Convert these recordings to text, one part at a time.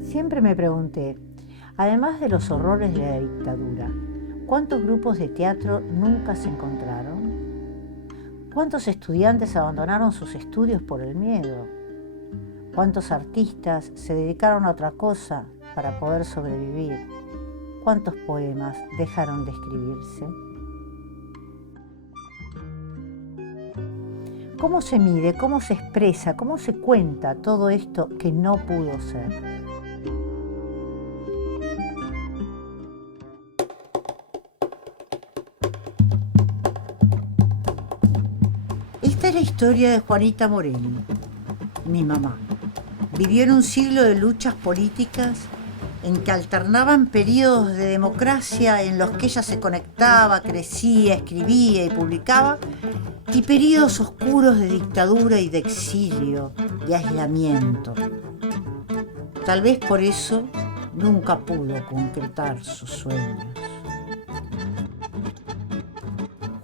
Siempre me pregunté, además de los horrores de la dictadura, ¿cuántos grupos de teatro nunca se encontraron? ¿Cuántos estudiantes abandonaron sus estudios por el miedo? ¿Cuántos artistas se dedicaron a otra cosa para poder sobrevivir? ¿Cuántos poemas dejaron de escribirse? ¿Cómo se mide, cómo se expresa, cómo se cuenta todo esto que no pudo ser? Esta es la historia de Juanita Morelli, mi mamá. Vivió en un siglo de luchas políticas en que alternaban periodos de democracia en los que ella se conectaba, crecía, escribía y publicaba, y periodos oscuros de dictadura y de exilio, de aislamiento. Tal vez por eso nunca pudo concretar sus sueños.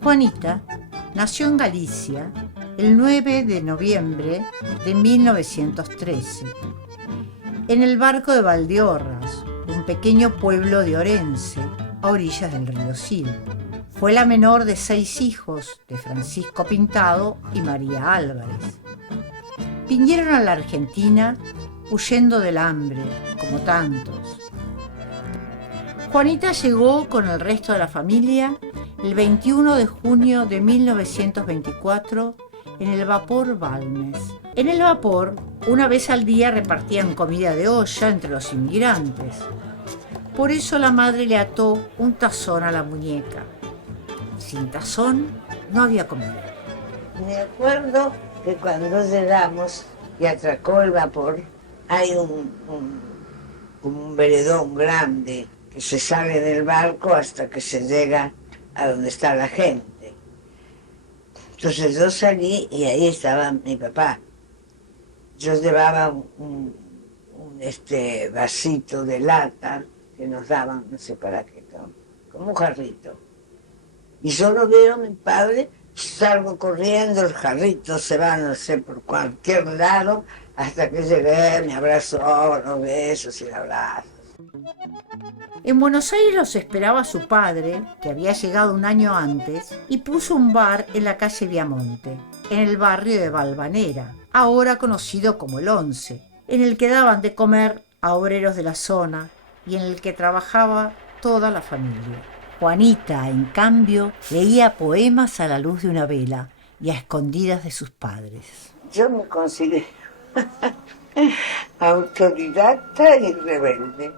Juanita nació en Galicia el 9 de noviembre de 1913, en el barco de Valdeorras, un pequeño pueblo de Orense, a orillas del río Sil. Fue la menor de 6 hijos de Francisco Pintado y María Álvarez. Vinieron a la Argentina huyendo del hambre, como tantos. Juanita llegó con el resto de la familia el 21 de junio de 1924 en el vapor Balmes. En el vapor, una vez al día repartían comida de olla entre los inmigrantes. Por eso la madre le ató un tazón a la muñeca. Sin tazón no había comida. Me acuerdo que cuando llegamos y atracó el vapor, hay como un veredón grande que se sale del barco hasta que se llega a donde está la gente. Entonces yo salí y ahí estaba mi papá. Yo llevaba un vasito de lata que nos daban, no sé para qué, como un jarrito. Y solo veo a mi padre, salgo corriendo, el jarrito se va, no sé, por cualquier lado, hasta que llegué, me abrazó, los besos y abrazos. En Buenos Aires los esperaba su padre, que había llegado un año antes, y puso un bar en la calle Viamonte, en el barrio de Valvanera, ahora conocido como el Once, en el que daban de comer a obreros de la zona y en el que trabajaba toda la familia. Juanita, en cambio, leía poemas a la luz de una vela y a escondidas de sus padres. Yo me considero autodidacta y rebelde.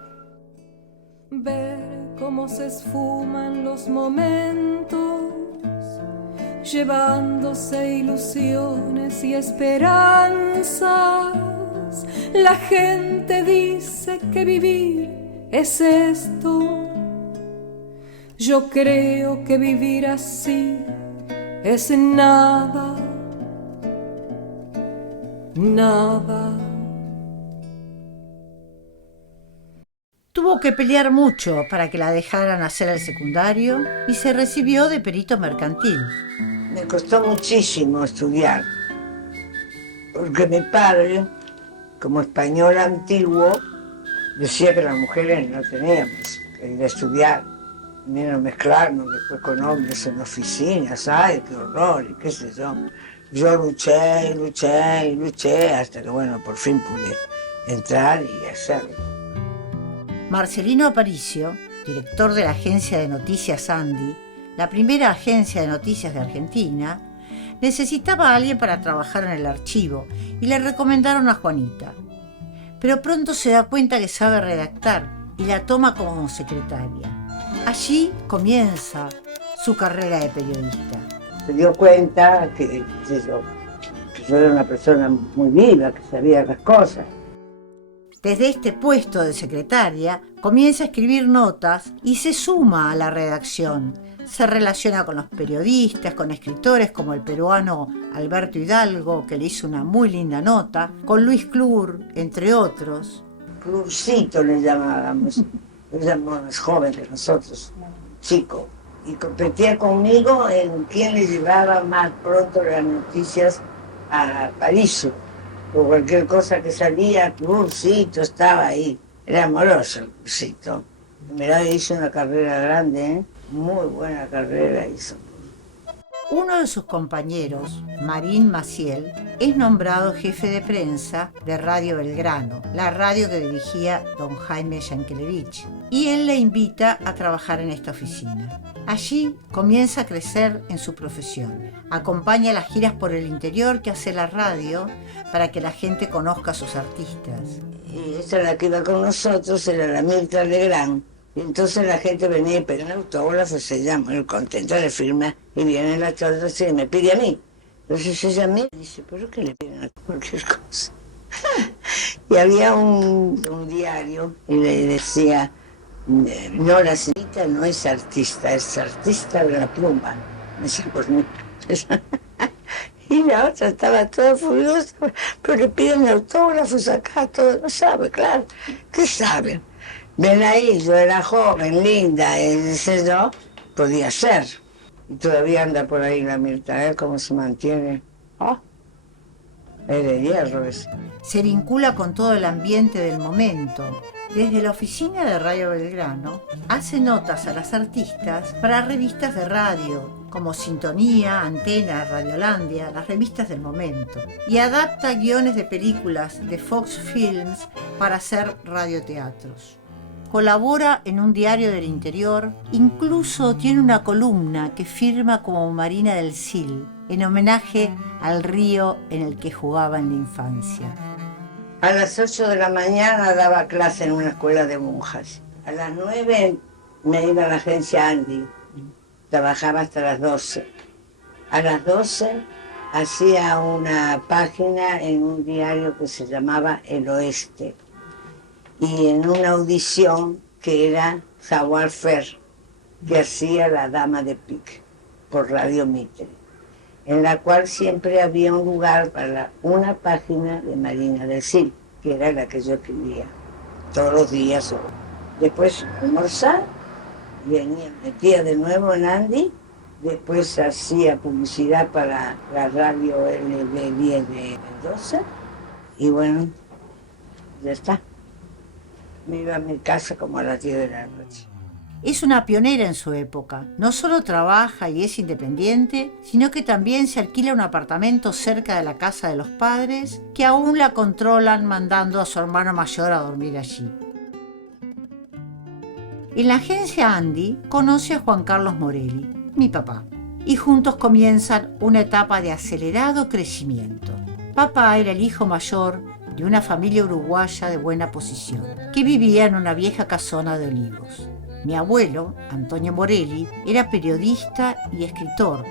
Ver cómo se esfuman los momentos, llevándose ilusiones y esperanzas. La gente dice que vivir es esto. Yo creo que vivir así es nada, nada. Tuvo que pelear mucho para que la dejaran hacer el secundario y se recibió de perito mercantil. Me costó muchísimo estudiar, porque mi padre, como español antiguo, decía que las mujeres no teníamos que ir a estudiar, menos mezclarnos después con hombres en oficinas, ¡ay, qué horror! Y qué sé yo. Yo luché, luché y luché hasta que, bueno, por fin pude entrar y hacerlo. Marcelino Aparicio, director de la agencia de noticias Andy, la primera agencia de noticias de Argentina, necesitaba a alguien para trabajar en el archivo y le recomendaron a Juanita. Pero pronto se da cuenta que sabe redactar y la toma como secretaria. Allí comienza su carrera de periodista. Se dio cuenta que yo era una persona muy viva, que sabía las cosas. Desde este puesto de secretaria comienza a escribir notas y se suma a la redacción. Se relaciona con los periodistas, con escritores como el peruano Alberto Hidalgo, que le hizo una muy linda nota, con Luis Clur, entre otros. Clurcito le llamábamos, era más joven que nosotros, chico. Y competía conmigo en quién le llevaba más pronto las noticias a París, o cualquier cosa que salía, Cursito estaba ahí. Era amoroso el Cursito. Mirá, hizo una carrera grande, ¿eh? Muy buena carrera hizo. Uno de sus compañeros, Marín Maciel, es nombrado jefe de prensa de Radio Belgrano, la radio que dirigía don Jaime Yankelevich, y él le invita a trabajar en esta oficina. Allí comienza a crecer en su profesión. Acompaña las giras por el interior que hace la radio para que la gente conozca a sus artistas. Y esa la que iba con nosotros era la Mirta Legrand. Y entonces la gente venía y pedía un autógrafo, se llama, el contento le firma, y viene la chorra y me pide a mí. Entonces ella a mí dice, ¿pero qué le piden a cualquier cosa? Y había un diario y le decía, no, la señorita no es artista de la pluma. Me decía, pues no. Y la otra estaba toda furiosa, pero le piden autógrafos acá, todo, no sabe, claro, ¿qué saben? Ven ahí, yo era joven, linda, ese yo, podía ser. Y todavía anda por ahí la Mirta, cómo se mantiene. Oh, es de hierro ese. Se vincula con todo el ambiente del momento. Desde la oficina de Radio Belgrano, hace notas a las artistas para revistas de radio, como Sintonía, Antena, Radiolandia, las revistas del momento, y adapta guiones de películas de Fox Films para hacer radioteatros. Colabora en un diario del interior, incluso tiene una columna que firma como Marina del Sil, en homenaje al río en el que jugaba en la infancia. A las 8 de la mañana daba clase en una escuela de monjas. A las 9 me iba a la agencia Andy, trabajaba hasta las 12. A las 12 hacía una página en un diario que se llamaba El Oeste, y en una audición que era Savoir Faire, que hacía La Dama de Pique por Radio Mitre, en la cual siempre había un lugar para una página de Marina del Sil, que era la que yo escribía todos los días. Después almorzar, venía, metía de nuevo en Andy, después hacía publicidad para la radio LB10 de Mendoza, y bueno, ya está. Me iba a mi casa como a las 10 de la noche. Es una pionera en su época. No solo trabaja y es independiente, sino que también se alquila un apartamento cerca de la casa de los padres, que aún la controlan mandando a su hermano mayor a dormir allí. En la agencia Andy conoce a Juan Carlos Morelli, mi papá, y juntos comienzan una etapa de acelerado crecimiento. Papá era el hijo mayor de una familia uruguaya de buena posición, que vivía en una vieja casona de Olivos. Mi abuelo, Antonio Morelli, era periodista y escritor,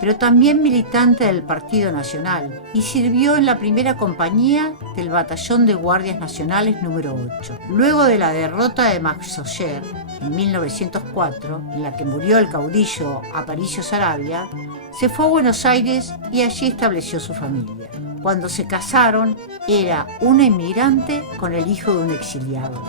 pero también militante del Partido Nacional y sirvió en la primera compañía del Batallón de Guardias Nacionales número 8. Luego de la derrota de Max Oller en 1904, en la que murió el caudillo Aparicio Saravia, se fue a Buenos Aires y allí estableció su familia. Cuando se casaron, era una inmigrante con el hijo de un exiliado.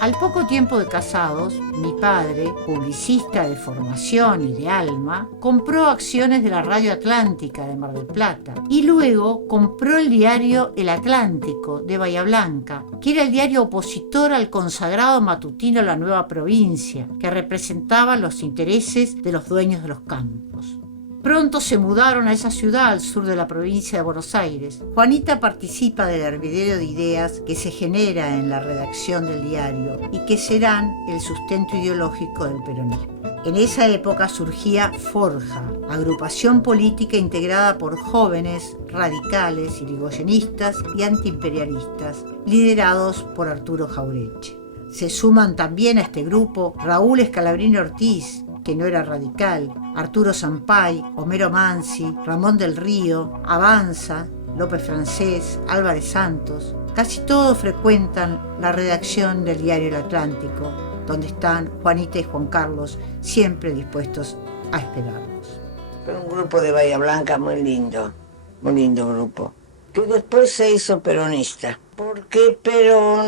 Al poco tiempo de casados, mi padre, publicista de formación y de alma, compró acciones de la Radio Atlántica de Mar del Plata y luego compró el diario El Atlántico de Bahía Blanca, que era el diario opositor al consagrado matutino La Nueva Provincia, que representaba los intereses de los dueños de los campos. Pronto se mudaron a esa ciudad al sur de la provincia de Buenos Aires. Juanita participa del hervidero de ideas que se genera en la redacción del diario y que serán el sustento ideológico del peronismo. En esa época surgía Forja, agrupación política integrada por jóvenes, radicales, irigoyenistas y antiimperialistas, liderados por Arturo Jauretche. Se suman también a este grupo Raúl Scalabrini Ortiz, que no era radical, Arturo Sampay, Homero Mansi, Ramón del Río, Avanza, López Francés, Álvarez Santos. Casi todos frecuentan la redacción del diario El Atlántico, donde están Juanita y Juan Carlos, siempre dispuestos a esperarlos. Pero un grupo de Bahía Blanca muy lindo grupo, que después se hizo peronista, porque Perón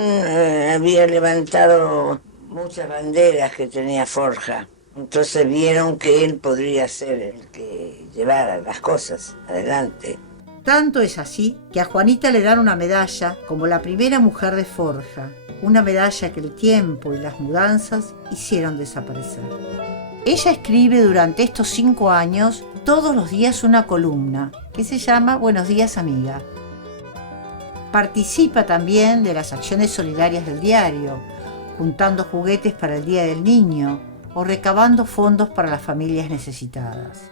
había levantado muchas banderas que tenía Forja. Entonces vieron que él podría ser el que llevara las cosas adelante. Tanto es así que a Juanita le dan una medalla como la primera mujer de forja, una medalla que el tiempo y las mudanzas hicieron desaparecer. Ella escribe durante estos 5 años todos los días una columna que se llama Buenos días, amiga. Participa también de las acciones solidarias del diario, juntando juguetes para el Día del Niño o recabando fondos para las familias necesitadas.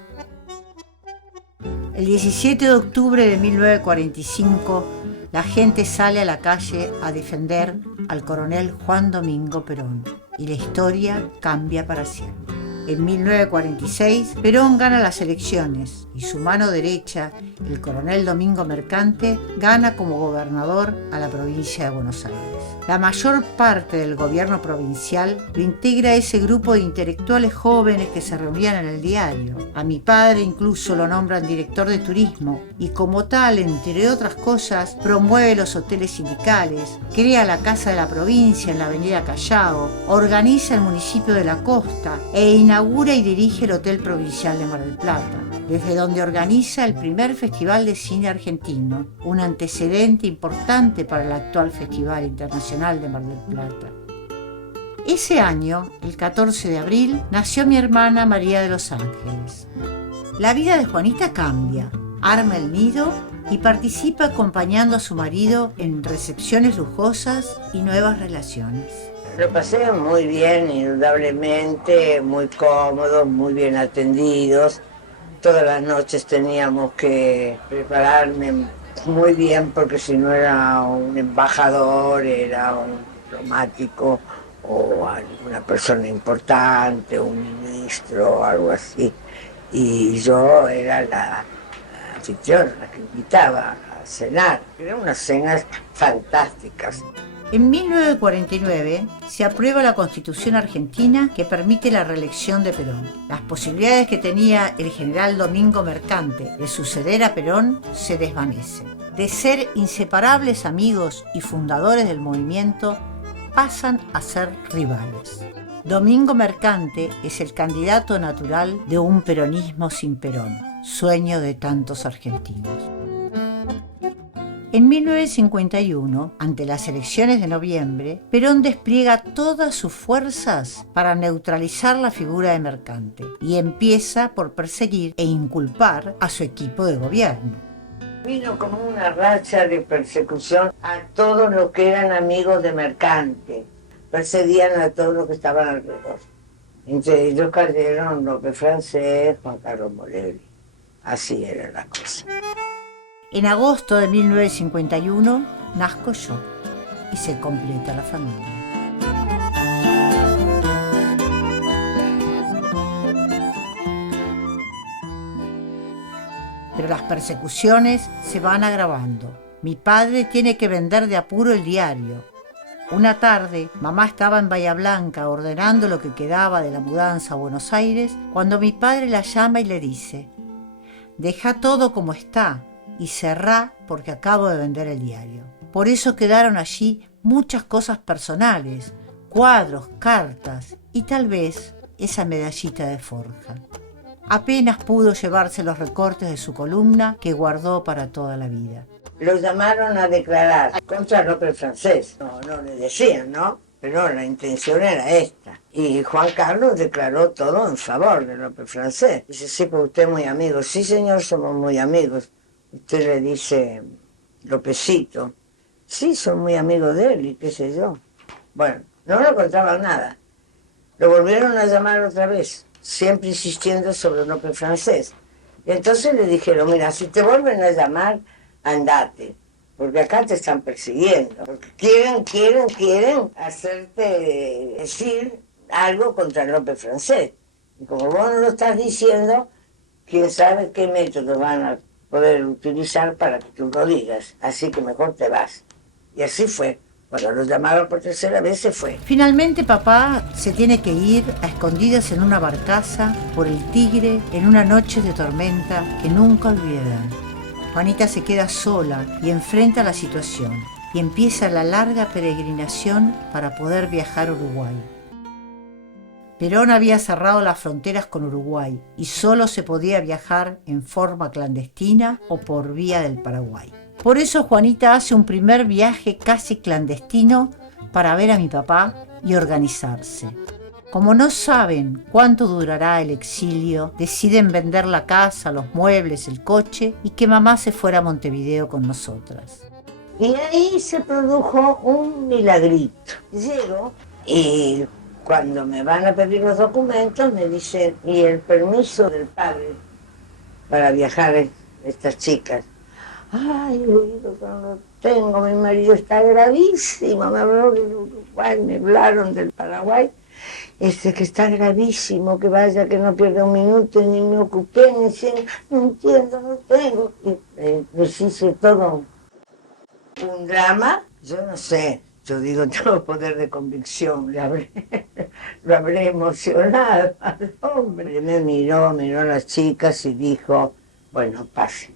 El 17 de octubre de 1945, la gente sale a la calle a defender al coronel Juan Domingo Perón y la historia cambia para siempre. En 1946, Perón gana las elecciones y su mano derecha, el coronel Domingo Mercante, gana como gobernador a la provincia de Buenos Aires. La mayor parte del gobierno provincial lo integra ese grupo de intelectuales jóvenes que se reunían en el diario. A mi padre incluso lo nombran director de turismo y como tal, entre otras cosas, promueve los hoteles sindicales, crea la Casa de la Provincia en la avenida Callao, organiza el municipio de La Costa e inaugura y dirige el Hotel Provincial de Mar del Plata, desde donde organiza el primer Festival de Cine Argentino, un antecedente importante para el actual Festival Internacional de Mar del Plata. Ese año, el 14 de abril, nació mi hermana María de los Ángeles. La vida de Juanita cambia, arma el nido y participa acompañando a su marido en recepciones lujosas y nuevas relaciones. Lo pasé muy bien, indudablemente, muy cómodos, muy bien atendidos. Todas las noches teníamos que prepararme muy bien porque si no era un embajador, era un diplomático o alguna persona importante, un ministro o algo así. Y yo era la anfitriona, la que invitaba a cenar. Eran unas cenas fantásticas. En 1949 se aprueba la Constitución argentina que permite la reelección de Perón. Las posibilidades que tenía el general Domingo Mercante de suceder a Perón se desvanecen. De ser inseparables amigos y fundadores del movimiento, pasan a ser rivales. Domingo Mercante es el candidato natural de un peronismo sin Perón, sueño de tantos argentinos. En 1951, ante las elecciones de noviembre, Perón despliega todas sus fuerzas para neutralizar la figura de Mercante y empieza por perseguir e inculpar a su equipo de gobierno. Vino como una racha de persecución a todos los que eran amigos de Mercante. Perseguían a todos los que estaban alrededor. Entre ellos cayeron López Francés, Juan Carlos Morelli. Así era la cosa. En agosto de 1951 nazco yo y se completa la familia. Pero las persecuciones se van agravando. Mi padre tiene que vender de apuro el diario. Una tarde, mamá estaba en Bahía Blanca ordenando lo que quedaba de la mudanza a Buenos Aires, cuando mi padre la llama y le dice: «Deja todo como está y cerrá porque acabo de vender el diario». Por eso quedaron allí muchas cosas personales, cuadros, cartas y tal vez esa medallita de forja. Apenas pudo llevarse los recortes de su columna que guardó para toda la vida. Lo llamaron a declarar contra López Francés. No le decían, ¿no? Pero la intención era esta. Y Juan Carlos declaró todo en favor de López Francés. Dice: sí, pues usted es muy amigo. Sí, señor, somos muy amigos. Usted le dice Lópezito. Sí, son muy amigos de él y qué sé yo. Bueno, no le contaban nada. Lo volvieron a llamar otra vez, siempre insistiendo sobre López Francés. Y entonces le dijeron: mira, si te vuelven a llamar, andate, porque acá te están persiguiendo. Porque quieren hacerte decir algo contra López Francés. Y como vos no lo estás diciendo, quién sabe qué métodos van a poder utilizar para que tú lo digas. Así que mejor te vas. Y así fue. Cuando lo llamaron por tercera vez, se fue. Finalmente papá se tiene que ir a escondidas en una barcaza por el Tigre en una noche de tormenta que nunca olvidarán. Juanita se queda sola y enfrenta la situación y empieza la larga peregrinación para poder viajar a Uruguay. Perón había cerrado las fronteras con Uruguay y solo se podía viajar en forma clandestina o por vía del Paraguay. Por eso Juanita hace un primer viaje casi clandestino para ver a mi papá y organizarse. Como no saben cuánto durará el exilio, deciden vender la casa, los muebles, el coche y que mamá se fuera a Montevideo con nosotras. Y ahí se produjo un milagrito. Llego y cuando me van a pedir los documentos me dicen, ¿y el permiso del padre para viajar estas chicas? Ay, le digo que no lo tengo, mi marido está gravísimo, me habló del Uruguay, me hablaron del Paraguay, que está gravísimo, que vaya, que no pierda un minuto, ni me ocupé, ni sé, no entiendo, no tengo. Y les hice todo un drama, yo no sé, yo digo, tengo poder de convicción, lo habré emocionado al hombre. Me miró a las chicas y dijo, bueno, pase.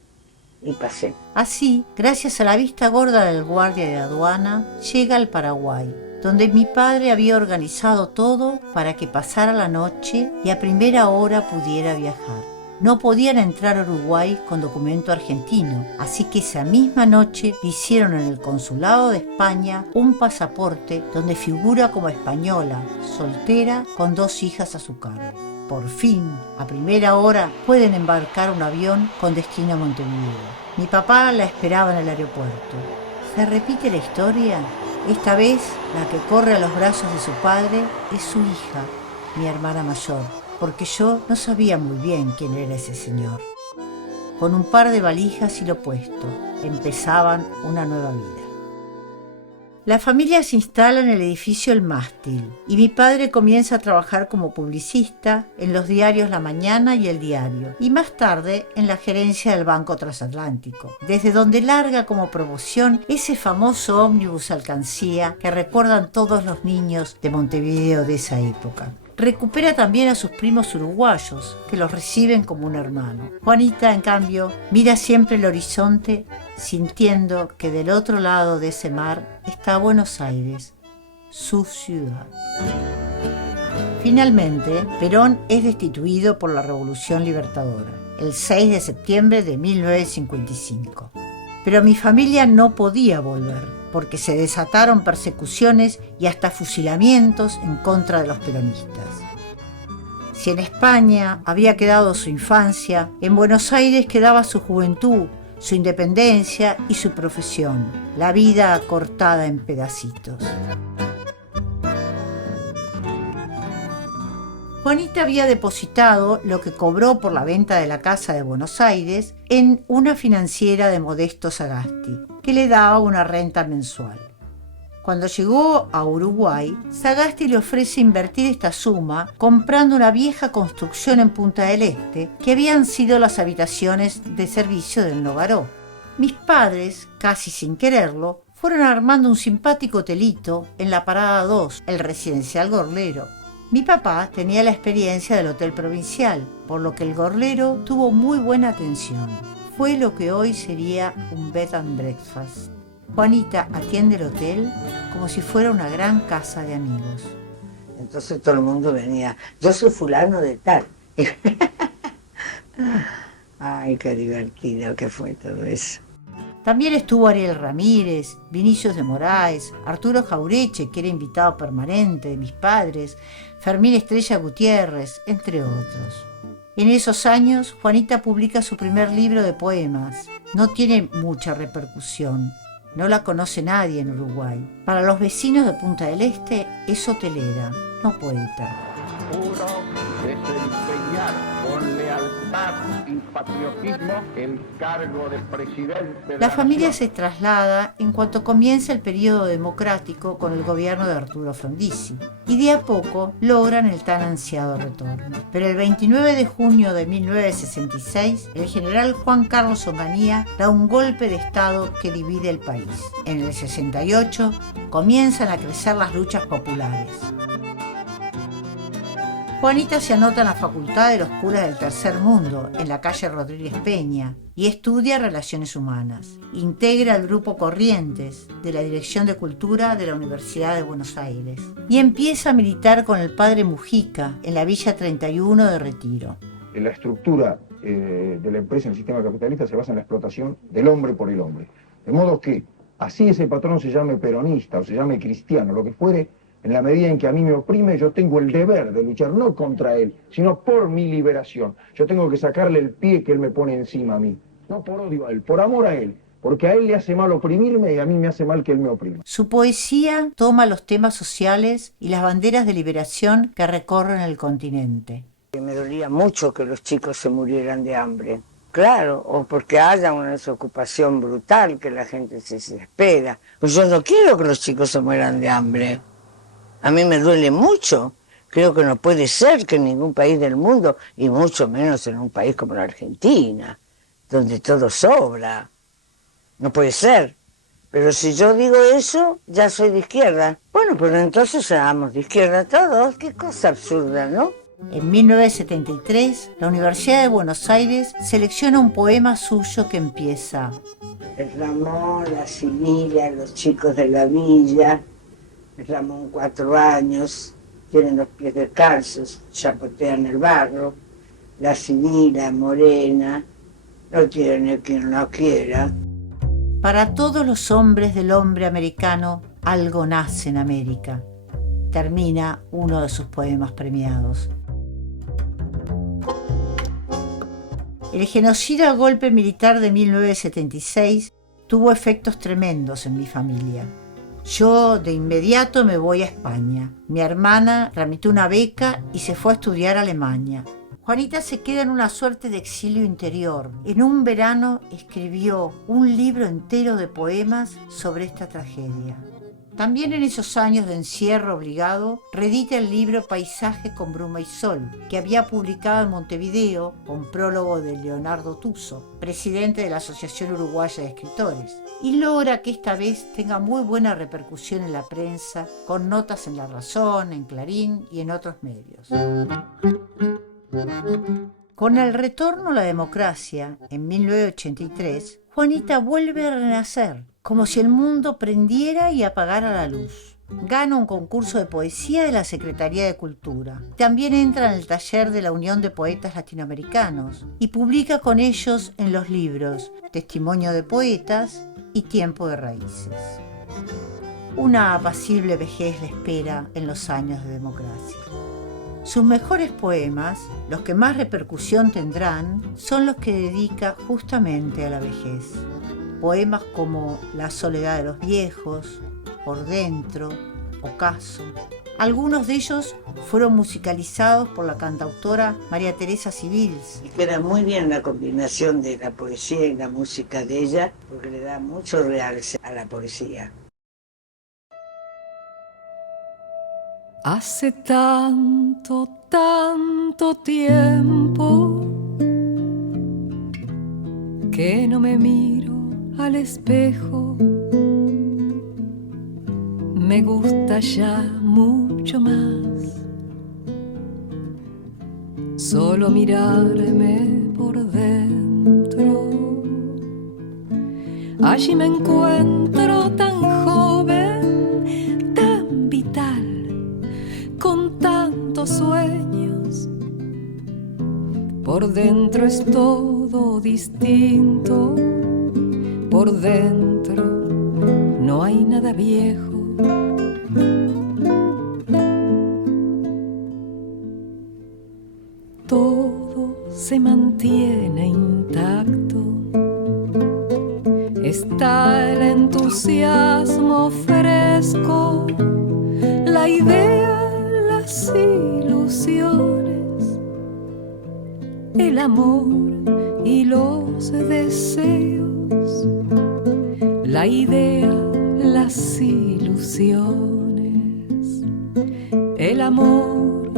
Y pasé. Así, gracias a la vista gorda del guardia de aduana, llega al Paraguay, donde mi padre había organizado todo para que pasara la noche y a primera hora pudiera viajar. No podían entrar a Uruguay con documento argentino, así que esa misma noche le hicieron en el consulado de España un pasaporte donde figura como española, soltera, con 2 hijas a su cargo. Por fin, a primera hora, pueden embarcar un avión con destino a Montevideo. Mi papá la esperaba en el aeropuerto. ¿Se repite la historia? Esta vez, la que corre a los brazos de su padre es su hija, mi hermana mayor, porque yo no sabía muy bien quién era ese señor. Con un par de valijas y lo puesto, empezaban una nueva vida. La familia se instala en el edificio El Mástil y mi padre comienza a trabajar como publicista en los diarios La Mañana y El Diario y más tarde en la gerencia del Banco Transatlántico, desde donde larga como promoción ese famoso ómnibus alcancía que recuerdan todos los niños de Montevideo de esa época. Recupera también a sus primos uruguayos, que los reciben como un hermano. Juanita, en cambio, mira siempre el horizonte, sintiendo que del otro lado de ese mar está Buenos Aires, su ciudad. Finalmente, Perón es destituido por la Revolución Libertadora, el 6 de septiembre de 1955. Pero mi familia no podía volver, porque se desataron persecuciones y hasta fusilamientos en contra de los peronistas. Si en España había quedado su infancia, en Buenos Aires quedaba su juventud, su independencia y su profesión, la vida cortada en pedacitos. Juanita había depositado lo que cobró por la venta de la casa de Buenos Aires en una financiera de Modesto Sagasti, que le daba una renta mensual. Cuando llegó a Uruguay, Sagasti le ofrece invertir esta suma comprando una vieja construcción en Punta del Este que habían sido las habitaciones de servicio del Nogaró. Mis padres, casi sin quererlo, fueron armando un simpático hotelito en la Parada 2, el Residencial Gorlero. Mi papá tenía la experiencia del Hotel Provincial, por lo que el Gorlero tuvo muy buena atención. Fue lo que hoy sería un bed and breakfast. Juanita atiende el hotel como si fuera una gran casa de amigos. Entonces todo el mundo venía, yo soy fulano de tal. Ay, qué divertido que fue todo eso. También estuvo Ariel Ramírez, Vinicius de Moraes, Arturo Jaureche, que era invitado permanente de mis padres, Fermín Estrella Gutiérrez, entre otros. En esos años, Juanita publica su primer libro de poemas. No tiene mucha repercusión. No la conoce nadie en Uruguay. Para los vecinos de Punta del Este es hotelera, no poeta. Juro desempeñar con lealtad y patriotismo el cargo de presidente de La familia nación. se traslada en cuanto comienza el periodo democrático con el gobierno de Arturo Frondizi y de a poco logran el tan ansiado retorno. Pero el 29 de junio de 1966, el general Juan Carlos Onganía da un golpe de estado que divide el país. En el 68 comienzan a crecer las luchas populares. Juanita se anota en la Facultad de los Curas del Tercer Mundo, en la calle Rodríguez Peña, y estudia Relaciones Humanas. Integra el Grupo Corrientes de la Dirección de Cultura de la Universidad de Buenos Aires. Y empieza a militar con el padre Mujica en la Villa 31 de Retiro. La estructura de la empresa en el sistema capitalista se basa en la explotación del hombre por el hombre. De modo que, así ese patrón se llame peronista o se llame cristiano, lo que fuere, en la medida en que a mí me oprime, yo tengo el deber de luchar no contra él, sino por mi liberación. Yo tengo que sacarle el pie que él me pone encima a mí. No por odio a él, por amor a él. Porque a él le hace mal oprimirme y a mí me hace mal que él me oprima. Su poesía toma los temas sociales y las banderas de liberación que recorren el continente. Me dolía mucho que los chicos se murieran de hambre. Claro, o porque haya una desocupación brutal, que la gente se desespera. Pues yo no quiero que los chicos se mueran de hambre. A mí me duele mucho. Creo que no puede ser que en ningún país del mundo, y mucho menos en un país como la Argentina, donde todo sobra. No puede ser. Pero si yo digo eso, ya soy de izquierda. Bueno, pero entonces seamos de izquierda todos. Qué cosa absurda, ¿no? En 1973, la Universidad de Buenos Aires selecciona un poema suyo que empieza: El Ramón, la Sinilla, los chicos de la villa. El Ramón 4 años, tienen los pies descalzos, chapotean el barro. La Sinilla, morena, no tiene quien no quiera. Para todos los hombres del hombre americano, algo nace en América. Termina uno de sus poemas premiados. El genocida golpe militar de 1976 tuvo efectos tremendos en mi familia. Yo de inmediato me voy a España. Mi hermana tramitó una beca y se fue a estudiar a Alemania. Juanita se queda en una suerte de exilio interior. En un verano escribió un libro entero de poemas sobre esta tragedia. También en esos años de encierro obligado, reedita el libro Paisaje con bruma y sol, que había publicado en Montevideo con prólogo de Leonardo Tuso, presidente de la Asociación Uruguaya de Escritores, y logra que esta vez tenga muy buena repercusión en la prensa, con notas en La Razón, en Clarín y en otros medios. Con el retorno a la democracia, en 1983, Juanita vuelve a renacer, como si el mundo prendiera y apagara la luz. Gana un concurso de poesía de la Secretaría de Cultura. También entra en el taller de la Unión de Poetas Latinoamericanos y publica con ellos en los libros Testimonio de Poetas y Tiempo de Raíces. Una apacible vejez le espera en los años de democracia. Sus mejores poemas, los que más repercusión tendrán, son los que dedica justamente a la vejez. Poemas como La soledad de los viejos, Por dentro, Ocaso. Algunos de ellos fueron musicalizados por la cantautora María Teresa Civils. Y queda muy bien la combinación de la poesía y la música de ella, porque le da mucho realce a la poesía. Hace tanto, tanto tiempo que no me miro al espejo. Me gusta ya mucho más solo mirarme por dentro. Allí me encuentro tan joven, tan vital, con tantos sueños. Por dentro es todo distinto. Por dentro no hay nada viejo. Todo se mantiene intacto. Está el entusiasmo fresco, la idea, las ilusiones, el amor y los deseos. La idea, las ilusiones, el amor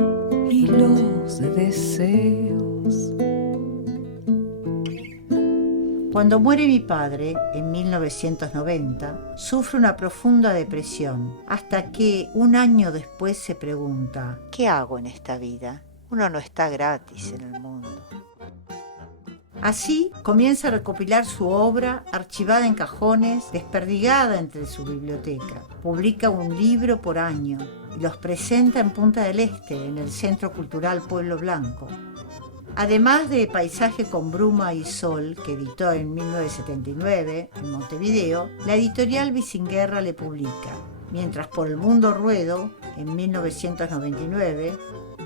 y los deseos. Cuando muere mi padre, en 1990, sufre una profunda depresión, hasta que un año después se pregunta: ¿qué hago en esta vida? Uno no está gratis en el mundo. Así comienza a recopilar su obra, archivada en cajones, desperdigada entre su biblioteca. Publica un libro por año y los presenta en Punta del Este, en el Centro Cultural Pueblo Blanco. Además de Paisaje con bruma y sol, que editó en 1979 en Montevideo, la editorial Visinguerra le publica, mientras Por el Mundo Ruedo, en 1999,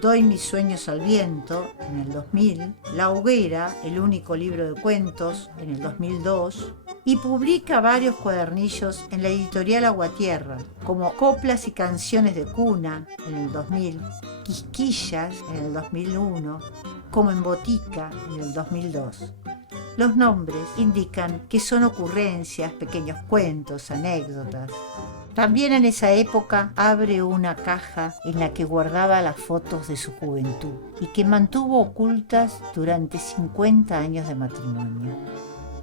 Doy mis sueños al viento, en el 2000, La Hoguera, el único libro de cuentos, en el 2002, y publica varios cuadernillos en la editorial Aguatierra, como Coplas y canciones de cuna, en el 2000, Quisquillas, en el 2001, como en Botica, en el 2002. Los nombres indican que son ocurrencias, pequeños cuentos, anécdotas. También en esa época abre una caja en la que guardaba las fotos de su juventud y que mantuvo ocultas durante 50 años de matrimonio.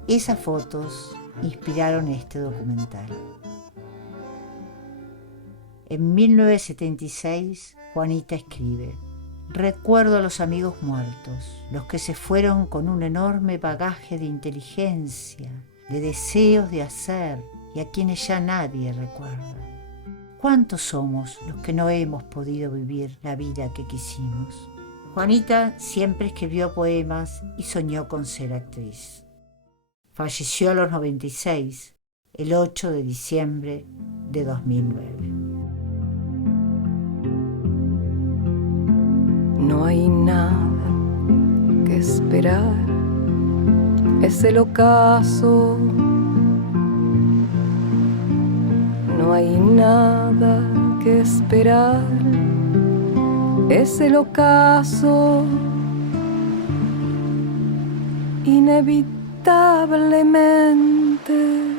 Esas fotos inspiraron este documental. En 1976, Juanita escribe: recuerdo a los amigos muertos, los que se fueron con un enorme bagaje de inteligencia, de deseos de hacer, y a quienes ya nadie recuerda. ¿Cuántos somos los que no hemos podido vivir la vida que quisimos? Juanita siempre escribió poemas y soñó con ser actriz. Falleció a los 96, el 8 de diciembre de 2009. No hay nada que esperar, es el ocaso. No hay nada que esperar, es el ocaso. Inevitablemente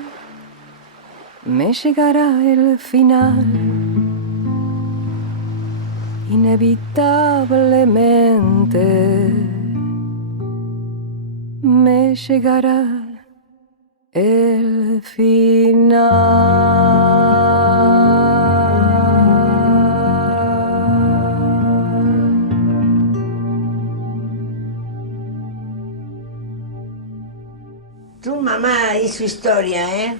me llegará el final. Inevitablemente me llegará el final. Tu mamá hizo historia, ¿eh?